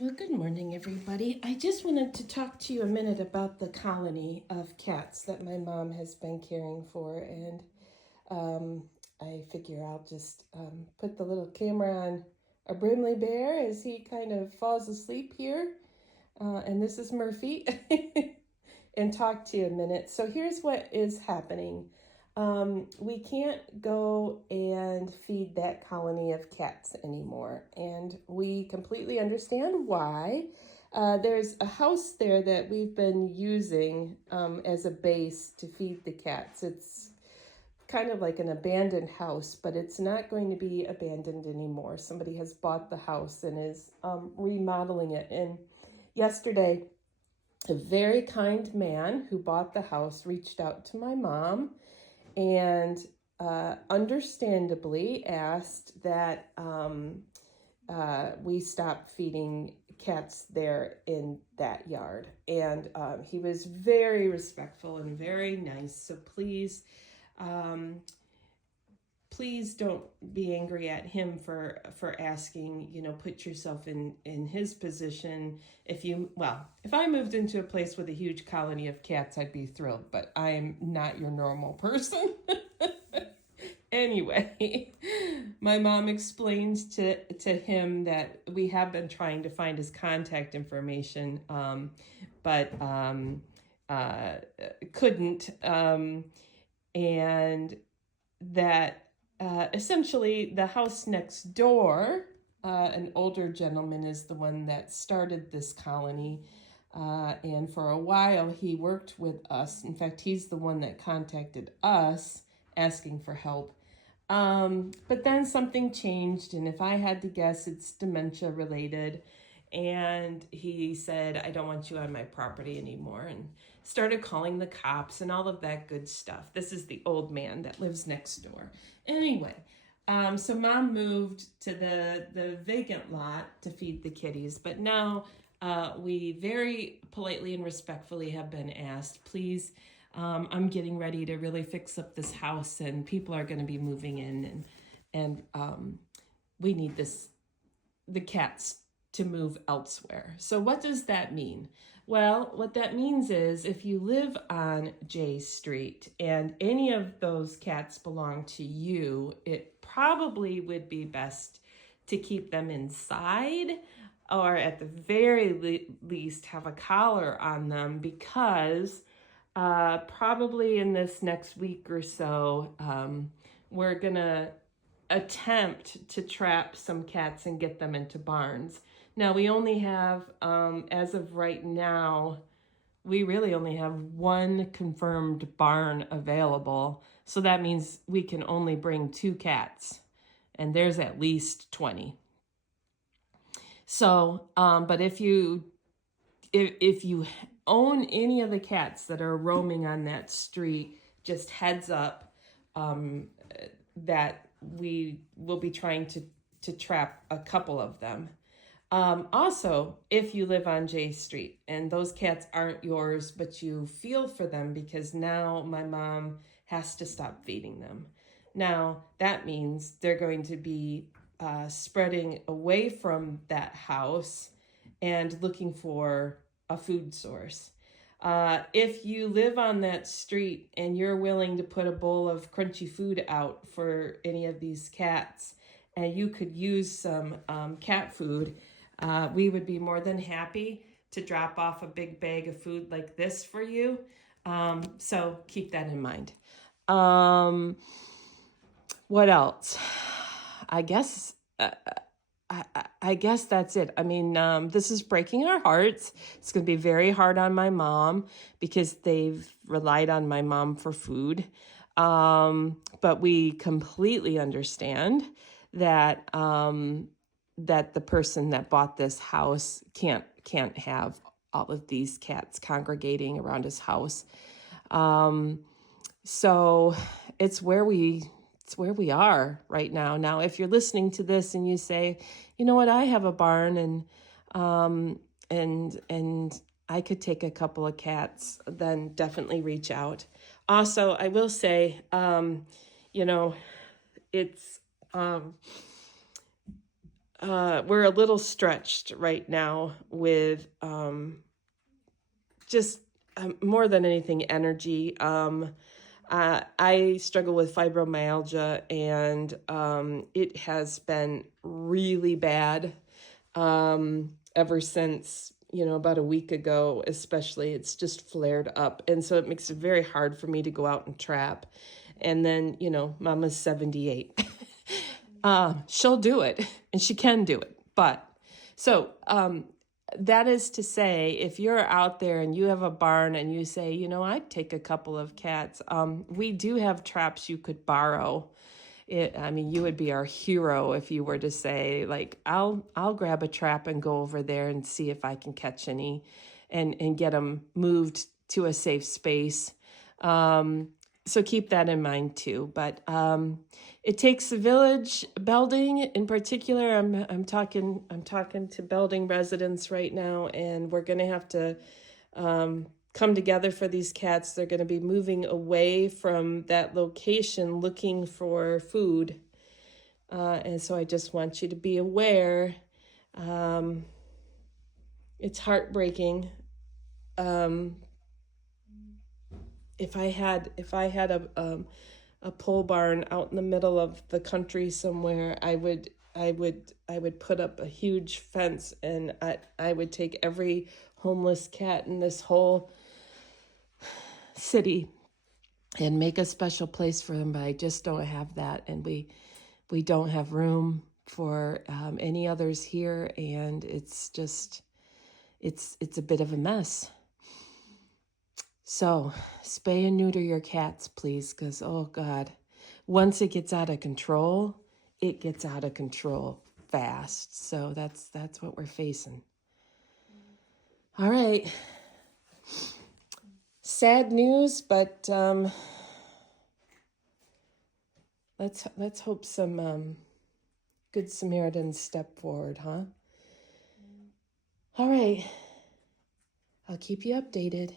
Well, good morning, everybody. I just wanted to talk to you a minute about the colony of cats that my mom has been caring for, and um, I figure I'll just put the little camera on a Brimley bear as he kind of falls asleep here. And this is Murphy, and talk to you a minute. So here's what is happening. We can't go and feed that colony of cats anymore, and we completely understand why. There's a house there that we've been using as a base to feed the cats. It's kind of like an abandoned house, but it's not going to be abandoned anymore. Somebody has bought the house and is remodeling it. And yesterday, a very kind man who bought the house reached out to my mom and understandably asked that we stop feeding cats there in that yard. And he was very respectful and very nice. So um, please don't be angry at him for asking. Put yourself in his position. If I moved into a place with a huge colony of cats, I'd be thrilled, but I'm not your normal person. Anyway, my mom explains to him that we have been trying to find his contact information, but couldn't, and that essentially the house next door, an older gentleman is the one that started this colony. And for a while, he worked with us. In fact, he's the one that contacted us asking for help. But then something changed, and if I had to guess, it's dementia related. And he said, I don't want you on my property anymore, and started calling the cops and all of that good stuff. This is the old man that lives next door. Anyway, so mom moved to the vacant lot to feed the kitties, but now we very politely and respectfully have been asked, please, I'm getting ready to really fix up this house, and people are going to be moving in, and we need the cats to move elsewhere. So what does that mean? Well, what that means is if you live on J Street and any of those cats belong to you, it probably would be best to keep them inside, or at the very least have a collar on them, because probably in this next week or so, we're gonna attempt to trap some cats and get them into barns. Now, we only have, as of right now, we really only have one confirmed barn available. So that means we can only bring 2 cats, and there's at least 20. So, but if you own any of the cats that are roaming on that street, just heads up that we will be trying to trap a couple of them. Also, if you live on J Street and those cats aren't yours, but you feel for them because now my mom has to stop feeding them. Now, that means they're going to be spreading away from that house and looking for a food source. If you live on that street and you're willing to put a bowl of crunchy food out for any of these cats, and you could use some cat food, we would be more than happy to drop off a big bag of food like this for you. So keep that in mind. What else? I guess I guess that's it. I mean, this is breaking our hearts. It's going to be very hard on my mom because they've relied on my mom for food. But we completely understand that that the person that bought this house can't have all of these cats congregating around his house. So it's where we are right now. Now, if you're listening to this and you say, you know what, I have a barn and I could take a couple of cats, then definitely reach out. Also, I will say, it's we're a little stretched right now with just more than anything, energy. I struggle with fibromyalgia, and it has been really bad ever since, about a week ago, especially. It's just flared up. And so it makes it very hard for me to go out and trap. And then, Mama's 78. She'll do it, and she can do it. But so that is to say, if you're out there and you have a barn and you say, I'd take a couple of cats, we do have traps you could borrow. You would be our hero if you were to say, like, I'll grab a trap and go over there and see if I can catch any and get them moved to a safe space. So keep that in mind too. But it takes a village. Belding in particular, I'm talking to Belding residents right now, and we're going to have to come together for these cats. They're going to be moving away from that location looking for food. And so I just want you to be aware. It's heartbreaking. If I had a pole barn out in the middle of the country somewhere, I would put up a huge fence, and I would take every homeless cat in this whole city and make a special place for them. But I just don't have that, and we don't have room for any others here, and it's just it's a bit of a mess. So spay and neuter your cats, please, because, oh God, once it gets out of control, it gets out of control fast. So that's what we're facing. All right. Sad news, but let's hope some good Samaritans step forward, huh? All right. I'll keep you updated.